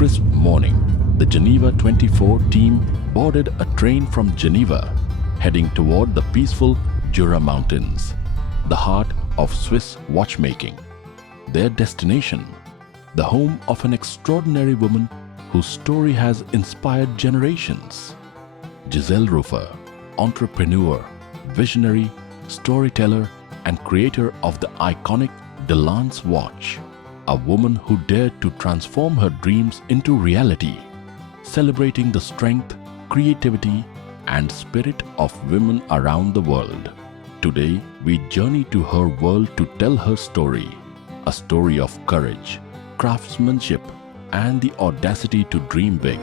crisp morning, the Geneva24 team boarded a train from Geneva, heading toward the peaceful Jura Mountains, the heart of Swiss watchmaking. Their destination, the home of an extraordinary woman whose story has inspired generations. Giselle Rufer, entrepreneur, visionary, storyteller, and creator of the iconic Delance watch, a woman who dared to transform her dreams into reality, celebrating the strength, creativity, and spirit of women around the world. Today, we journey to her world to tell her story, a story of courage, craftsmanship, and the audacity to dream big.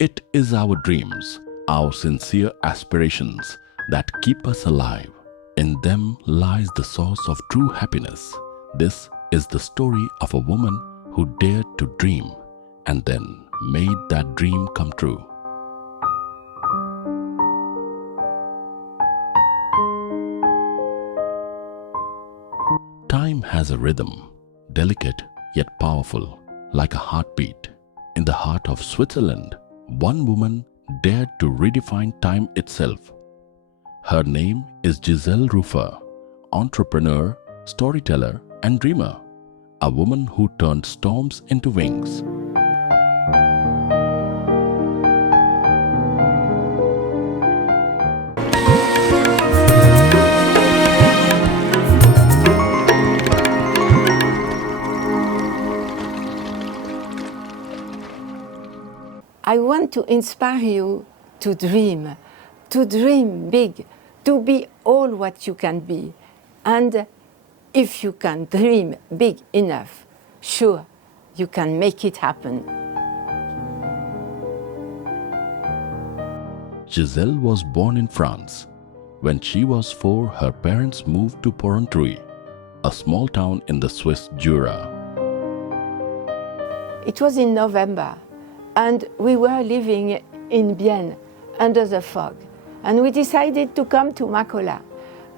It is our dreams, our sincere aspirations that keep us alive. In them lies the source of true happiness. This is the story of a woman who dared to dream and then made that dream come true. Time has a rhythm, delicate yet powerful, like a heartbeat. In the heart of Switzerland, one woman dared to redefine time itself. Her name is Giselle Rufer, entrepreneur, storyteller, and dreamer, a woman who turned storms into wings. I want to inspire you to dream big, to be all what you can be. And if you can dream big enough, sure, you can make it happen. Giselle was born in France. When she was 4, her parents moved to Porrentruy, a small town in the Swiss Jura. It was in November, and we were living in Bienne, under the fog. And we decided to come to Makola.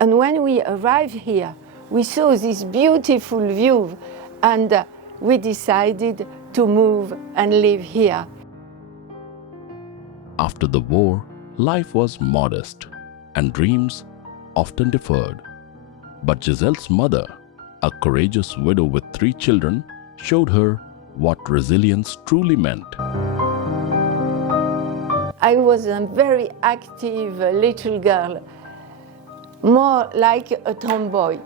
And when we arrived here, we saw this beautiful view, and we decided to move and live here. After the war, life was modest, and dreams often deferred. But Giselle's mother, a courageous widow with 3 children, showed her what resilience truly meant. I was a very active little girl, more like a tomboy.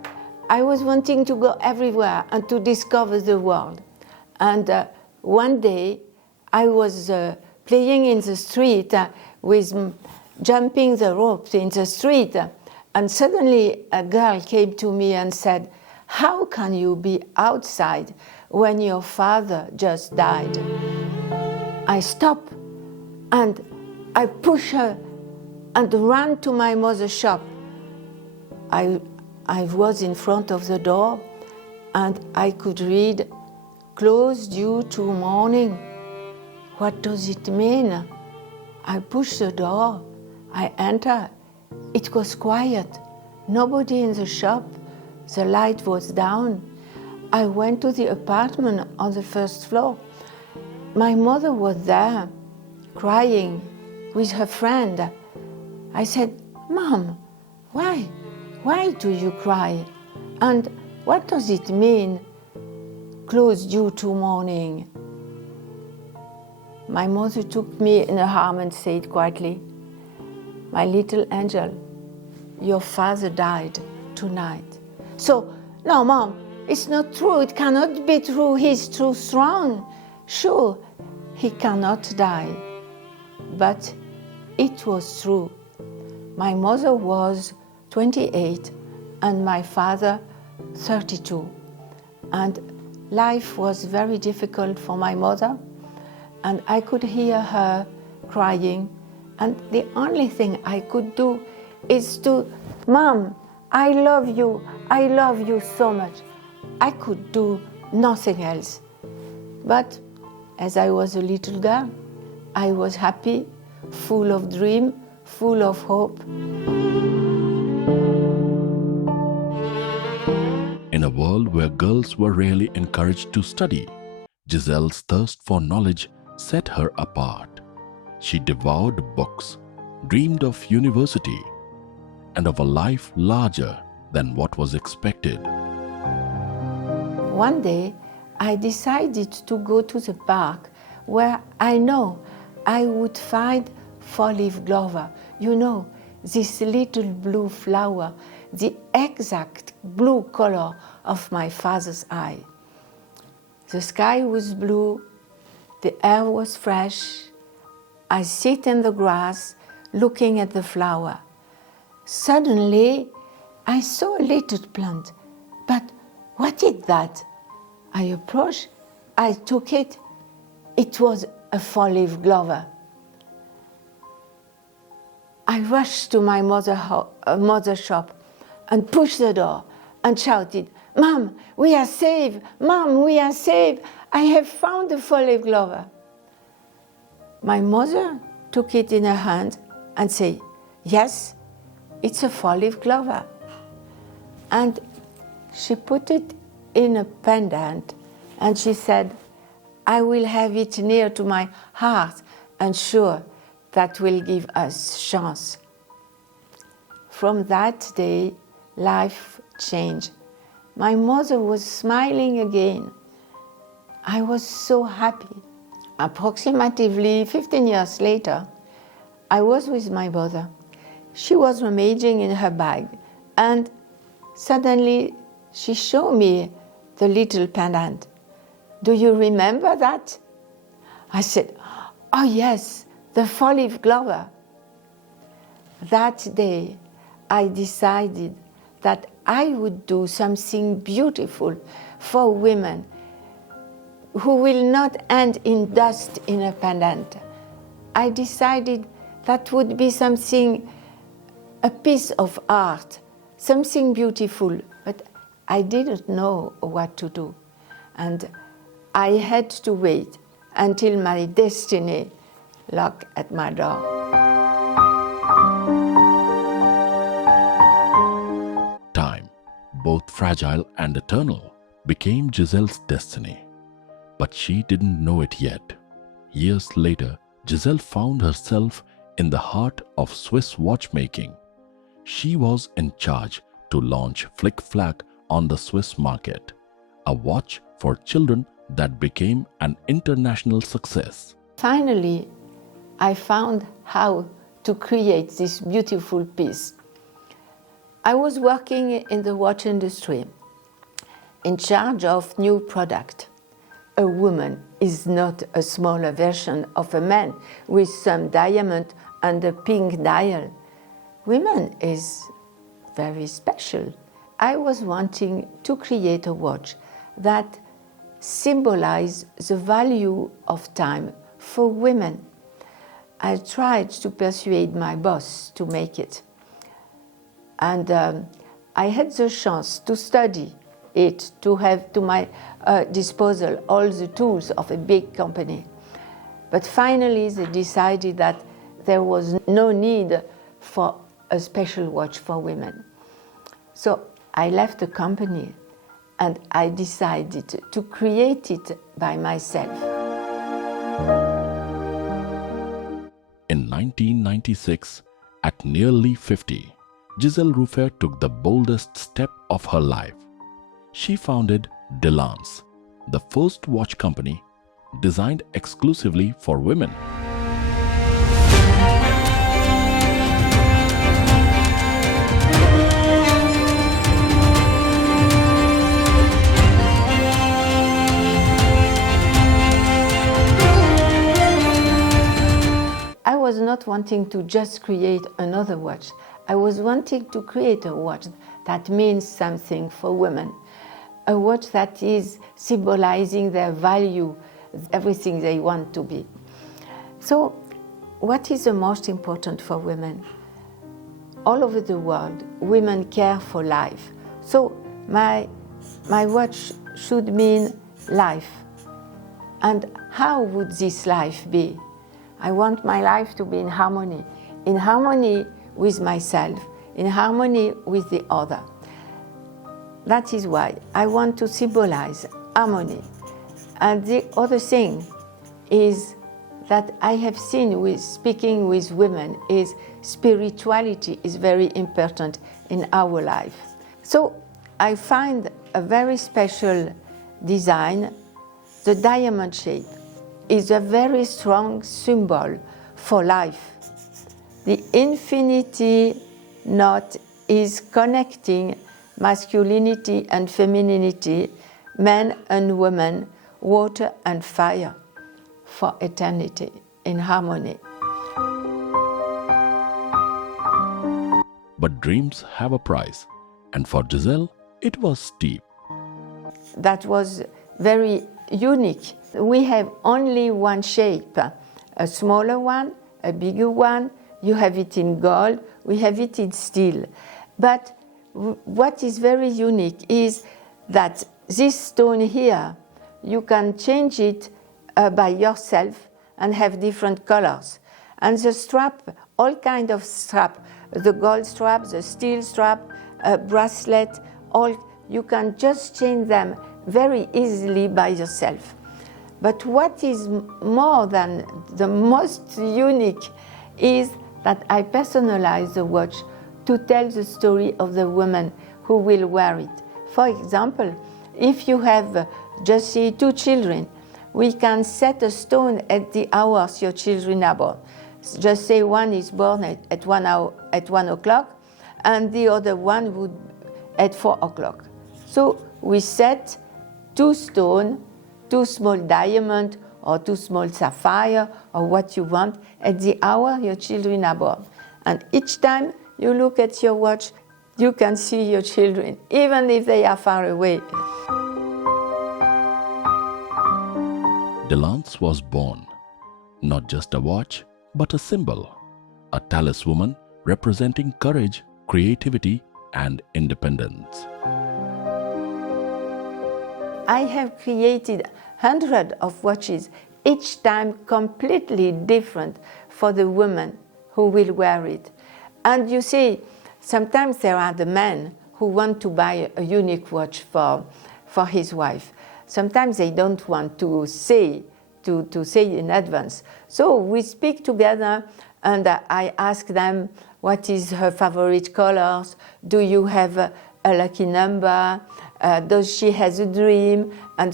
I was wanting to go everywhere and to discover the world. And one day I was playing in the street with jumping the ropes in the street, and suddenly a girl came to me and said, "How can you be outside when your father just died?" I stopped and I pushed her and ran to my mother's shop. I was in front of the door and I could read, "Closed due to morning." What does it mean? I pushed the door, I entered. It was quiet, nobody in the shop, the light was down. I went to the apartment on the 1st floor. My mother was there, crying with her friend. I said, "Mom, why? Why do you cry? And what does it mean, close due to morning?" My mother took me in her arm and said quietly, "My little angel, your father died tonight." So, "No, Mom, it's not true. It cannot be true. He's too strong. Sure, he cannot die." But it was true. My mother was 28 and my father 32. And life was very difficult for my mother, and I could hear her crying. And the only thing I could do is to, "Mom, I love you so much." I could do nothing else. But as I was a little girl. I was happy, full of dream, full of hope. In a world where girls were rarely encouraged to study, Giselle's thirst for knowledge set her apart. She devoured books, dreamed of university, and of a life larger than what was expected. One day, I decided to go to the park where I know I would find four-leaf clover. You know, this little blue flower, the exact blue color of my father's eye. The sky was blue, the air was fresh. I sit in the grass looking at the flower. Suddenly, I saw a little plant. But what is that? I approached, I took it. It was a four-leaf clover. I rushed to my mother's shop and pushed the door and shouted, "Mom, we are saved! Mom, we are saved! I have found a four-leaf clover." My mother took it in her hand and said, "Yes, it's a four-leaf clover." And she put it in a pendant and she said, "I will have it near to my heart and sure that will give us chance." From that day, life changed. My mother was smiling again. I was so happy. Approximately 15 years later, I was with my mother. She was rummaging in her bag, and suddenly she showed me the little pendant. "Do you remember that?" I said, "Oh yes, the four-leaf clover." That day, I decided that I would do something beautiful for women who will not end in dust in a pendant. I decided that would be something, a piece of art, something beautiful, but I didn't know what to do. And I had to wait until my destiny knocked at my door. Time, both fragile and eternal, became Giselle's destiny. But she didn't know it yet. Years later, Giselle found herself in the heart of Swiss watchmaking. She was in charge to launch Flick Flack on the Swiss market, a watch for children that became an international success. Finally, I found how to create this beautiful piece. I was working in the watch industry, in charge of new product. A woman is not a smaller version of a man with some diamond and a pink dial. Women is very special. I was wanting to create a watch that symbolized the value of time for women. I tried to persuade my boss to make it. And I had the chance to study it, to have to my disposal all the tools of a big company. But finally they decided that there was no need for a special watch for women. So I left the company and I decided to create it by myself. In 1996, at nearly 50, Giselle Rufer took the boldest step of her life. She founded Delance, the first watch company designed exclusively for women. I was not wanting to just create another watch. I was wanting to create a watch that means something for women. A watch that is symbolizing their value, everything they want to be. So, what is the most important for women? All over the world, women care for life. So, my watch should mean life. And how would this life be? I want my life to be in harmony with myself, in harmony with the other. That is why I want to symbolize harmony. And the other thing is that I have seen with speaking with women is spirituality is very important in our life. So I find a very special design. The diamond shape is a very strong symbol for life. The infinity knot is connecting masculinity and femininity, men and women, water and fire, for eternity in harmony. But dreams have a price, and for Giselle, it was steep. That was very unique. We have only one shape, a smaller one, a bigger one. You have it in gold, we have it in steel. But what is very unique is that this stone here, you can change it by yourself and have different colors. And the strap, all kind of strap, the gold strap, the steel strap, a bracelet, all, you can just change them very easily by yourself. But what is more than the most unique is that I personalize the watch to tell the story of the woman who will wear it. For example, if you have just say 2 children, we can set a stone at the hours your children are born. Just say one is born at 1 o'clock, and the other one would at 4 o'clock. So we set 2 stones, 2 small diamonds, or 2 small sapphire, or what you want, at the hour your children are born. And each time you look at your watch, you can see your children, even if they are far away. Delance was born, not just a watch, but a symbol, a talisman representing courage, creativity, and independence. I have created hundreds of watches, each time completely different for the woman who will wear it. And you see, sometimes there are the men who want to buy a unique watch for his wife. Sometimes they don't want to say in advance. So we speak together, and I ask them what is her favorite colors. Do you have a lucky number? Does she has a dream? And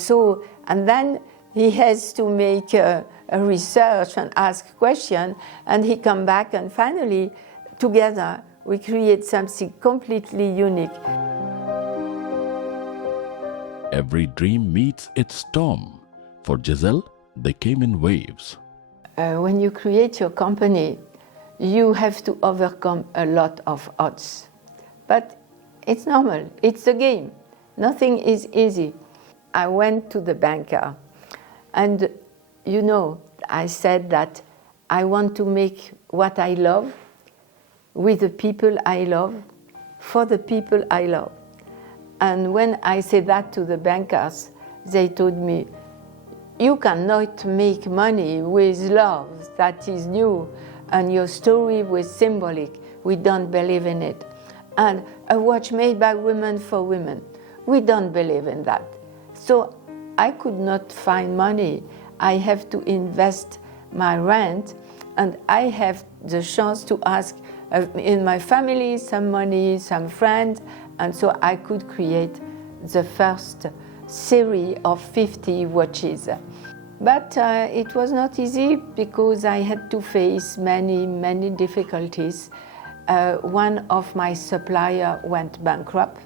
then he has to make a research and ask questions, and he come back, and finally, together, we create something completely unique. Every dream meets its storm. For Giselle, they came in waves. When you create your company, you have to overcome a lot of odds. But it's normal, it's a game. Nothing is easy. I went to the banker, and you know, I said that I want to make what I love with the people I love, for the people I love. And when I said that to the bankers, they told me, you cannot make money with love that is new, and your story was symbolic. We don't believe in it. And a watch made by women for women, we don't believe in that. So I could not find money. I have to invest my rent, and I have the chance to ask in my family some money, some friends, and so I could create the first series of 50 watches. But it was not easy because I had to face many difficulties. One of my suppliers went bankrupt,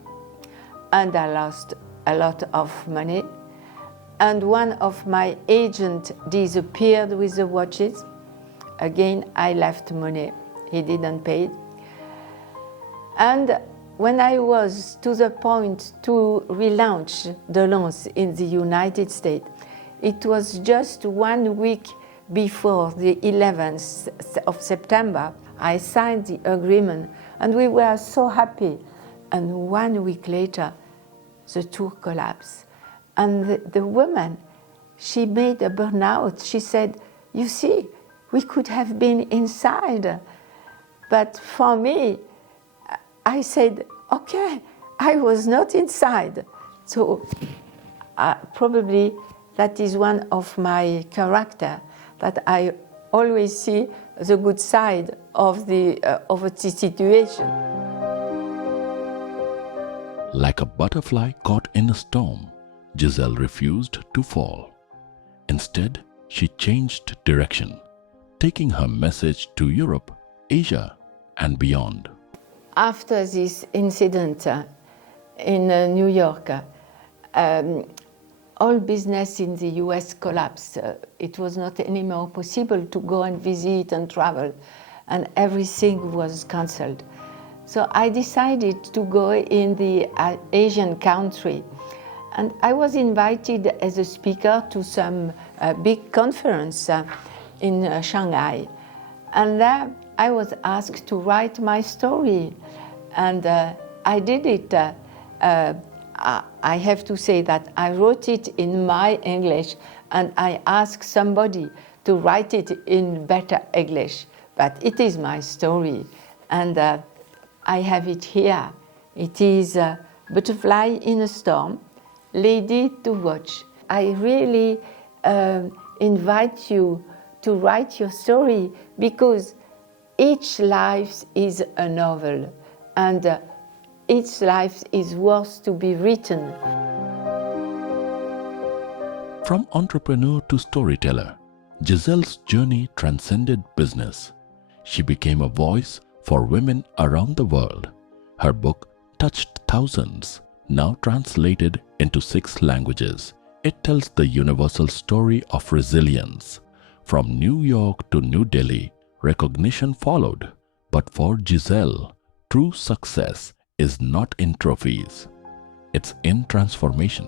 and I lost a lot of money. And one of my agents disappeared with the watches. Again, I left money. He didn't pay. And when I was to the point to relaunch Delance in the United States, it was just 1 week before the 11th of September, I signed the agreement, and we were so happy. And 1 week later, the tour collapsed. And the woman, she made a burnout. She said, you see, we could have been inside. But for me, I said, okay, I was not inside. So probably that is one of my character, that I always see the good side of the situation. Like a butterfly caught in a storm, Giselle refused to fall. Instead, she changed direction, taking her message to Europe, Asia, and beyond. After this incident in New York, all business in the US collapsed. It was not anymore possible to go and visit and travel, and everything was cancelled. So I decided to go in the Asian country, and I was invited as a speaker to some big conference in Shanghai. And there I was asked to write my story, and I did it. I have to say that I wrote it in my English, and I asked somebody to write it in better English. But it is my story, and I have it here. It is Butterfly in a Storm, Lady to Watch. I really invite you to write your story, because each life is a novel, and each life is worth to be written. From entrepreneur to storyteller, Giselle's journey transcended business. She became a voice for women around the world. Her book touched thousands, now translated into 6 languages. It tells the universal story of resilience. From New York to New Delhi, recognition followed. But for Giselle, true success is not in trophies. It's in transformation.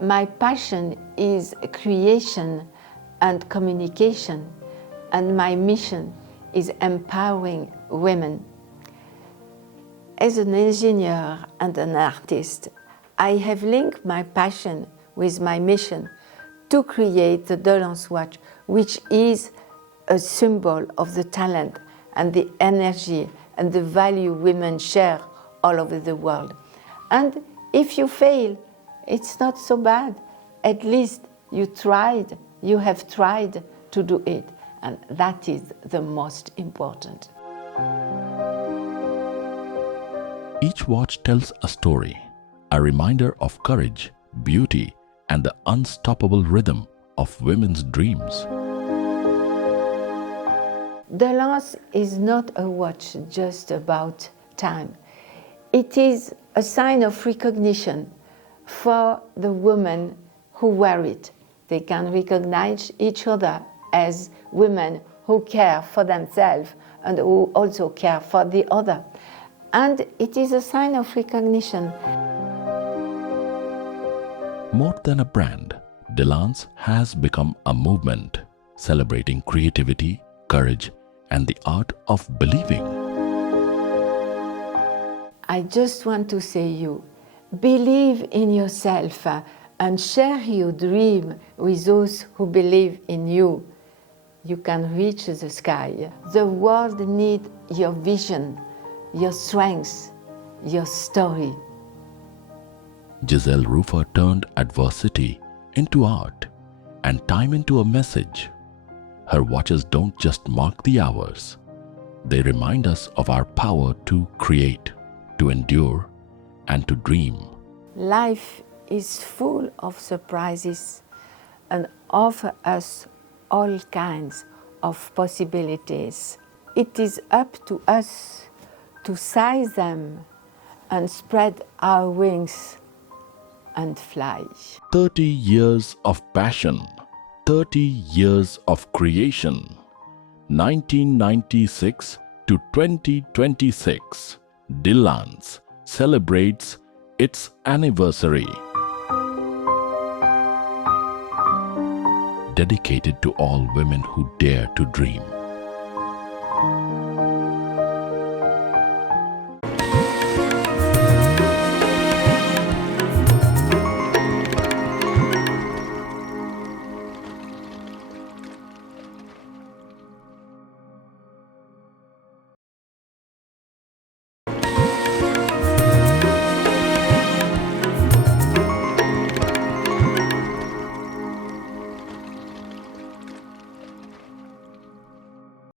My passion is creation and communication, and my mission is empowering women. As an engineer and an artist, I have linked my passion with my mission to create the Delance watch, which is a symbol of the talent and the energy and the value women share all over the world. And if you fail, it's not so bad. At least you tried, you have tried to do it, and that is the most important. Each watch tells a story, a reminder of courage, beauty, and the unstoppable rhythm of women's dreams. Delance is not a watch just about time. It is a sign of recognition for the women who wear it. They can recognize each other as women who care for themselves and who also care for the other. And it is a sign of recognition. More than a brand, Delance has become a movement, celebrating creativity, courage, and the art of believing. I just want to say you, believe in yourself and share your dream with those who believe in you. You can reach the sky. The world needs your vision, your strength, your story. Giselle Rufer turned adversity into art and time into a message. Her watches don't just mark the hours. They remind us of our power to create, to endure, and to dream. Life is full of surprises and offers us all kinds of possibilities. It is up to us to seize them and spread our wings and fly. 30 years of passion, 30 years of creation, 1996 to 2026, Delance celebrates its anniversary. Dedicated to all women who dare to dream.